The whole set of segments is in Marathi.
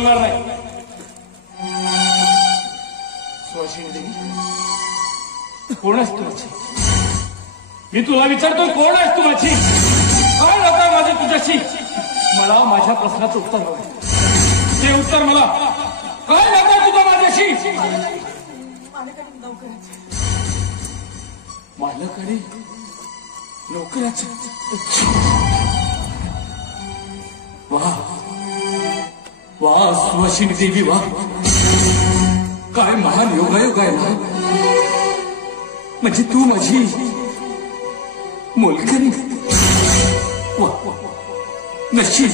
बोलणार नाही. सुहासिनी देवी, कोण आहेस तू माझी? मी तुला विचारतो, कोण आहेस तू माझी? काय नका माझे तुझ्याशी? मला माझ्या प्रश्नाचं उत्तर हवं. ते उत्तर मला. काय नका तुझं माझ्याशी? माझ्याकडे नोकराचे. वा वा सुहासिनी देवी, वा काय महान योगायोग आहे ना. म्हणजे तू माझी मोलकरी. वा नशीब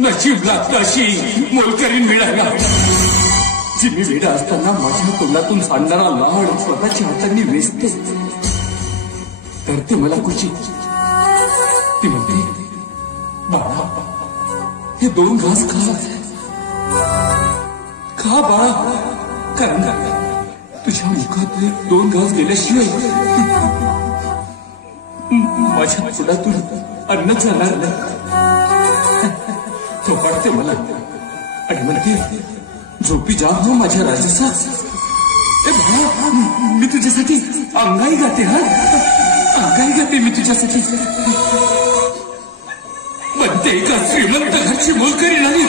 नशीब लागतं अशी मोलकरी मिळाला. जी मी वेडा असताना माझ्या तोंडातून सांडणारा लाड स्वतःच्या हातांनी वेचते. तर ते मला कुची. ती म्हणते, बाळा हे 2 घास खा बाळा. कारण तुझ्या मुखात 2 घास गेल्याशिवाय माझ्या तोंडातून अन्न जाणार नाही. झोपाडते मला आणि म्हणते, झोपी जा हो माझ्या राजसा. मी तुझ्यासाठी अंगाई गाते. हा अंगाई गाते मी तुझ्यासाठी. म्हणते एका श्रीमंत घरची मोलकरी नाही.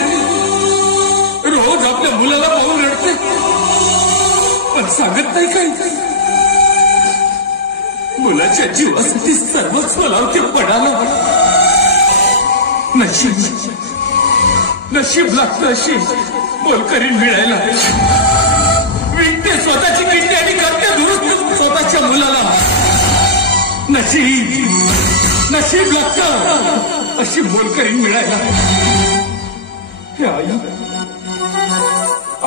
रोज आपल्या मुलाला पाहून रडते, पण सांगत नाही काही. मुलाच्या जीवासाठी सर्वस्व लावते पडाला. नशीब लागतं अशी मोलकरी मिळायला. विकते स्वतःची किडनी आणि करते दुरुस्त स्वतःच्या मुलाला. नशीब लागतं अशी मोलकरी मिळायला. हे आई,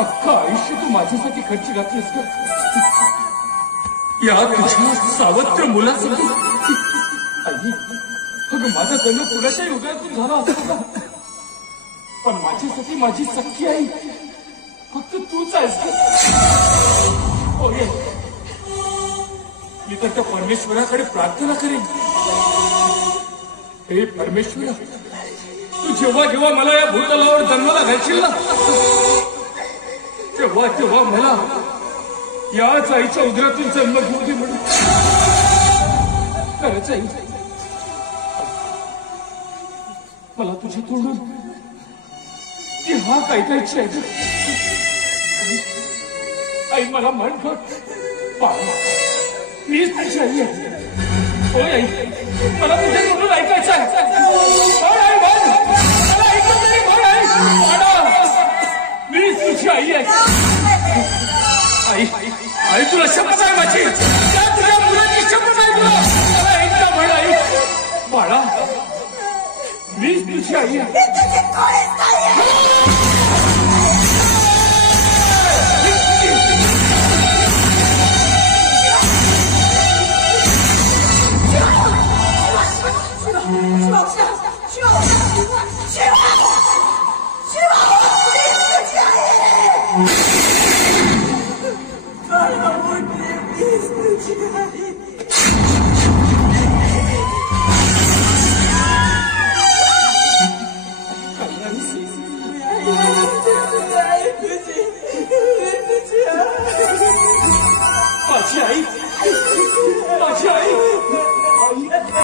अख्खा आयुष्य तू माझ्यासाठी खर्च घातलीस का? या तुझ्या सावत्र मुलासाठी. आई, अगं माझा जन्म कुणाच्या युगातून झाला असतो का? पण माझ्यासाठी माझी सख्खी आई फक्त तूच आहेस. मी तर त्या परमेश्वराकडे प्रार्थना करेन. हे परमेश्वरा, तू जेव्हा जेव्हा मला या भूतलावर जन्माला घालशील ना, तेव्हा तेव्हा मला याच आईच्या उदरातून जन्म घेऊ दे म्हणून. खरंच आई, मला तुझ्या तोंडून ती हा ऐकायची आहे. आई मला म्हण कर, बाळा मीच तुझी आई आहे. होय आई, मला तुझ्या तोंडून ऐकायचं आहे. मला ऐकत नाही. म्हण आई, बाळा मीच तुझी आई आहे. आई आई तुला शपथ आहे माझी. तुझ्या मुलाची शपथ आहे तुला. मला एकदा म्हण आई, बाळा मीच तुझी आई आहे. माझी आई, माझी आई.